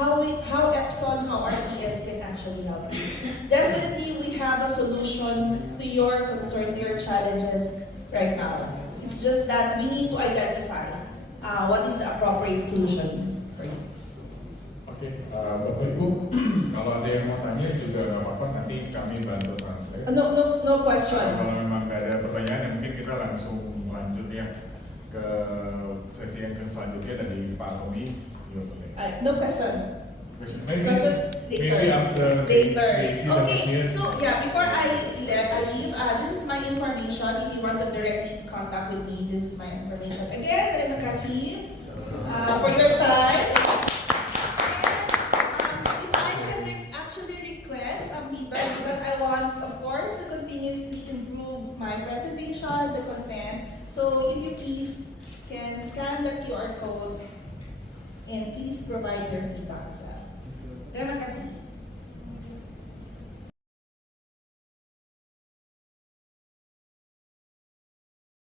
how Epson, how RTS can actually help you. Definitely, we have a solution to your concern, to your challenges right now. It's just that we need to identify what is the appropriate solution for you. Oke, Bapak Ibu, kalau ada yang mau tanya juga nggak apa-apa, nanti kami bantu translate. No question. Kalau memang nggak ada pertanyaan, ya mungkin kita langsung lanjut ya ke sesi yang selanjutnya dari Pak Tommy. No question. Maybe Later. after. Okay, so yeah, before I leave, this is my information. If you want to directly contact with me, this is my information. Again, terima kasih for your time. If I can actually request some feedback, because I want, of course, to continuously improve my presentation, the content. So if you please can scan the QR code and please provide your feedback as well. Terima kasih.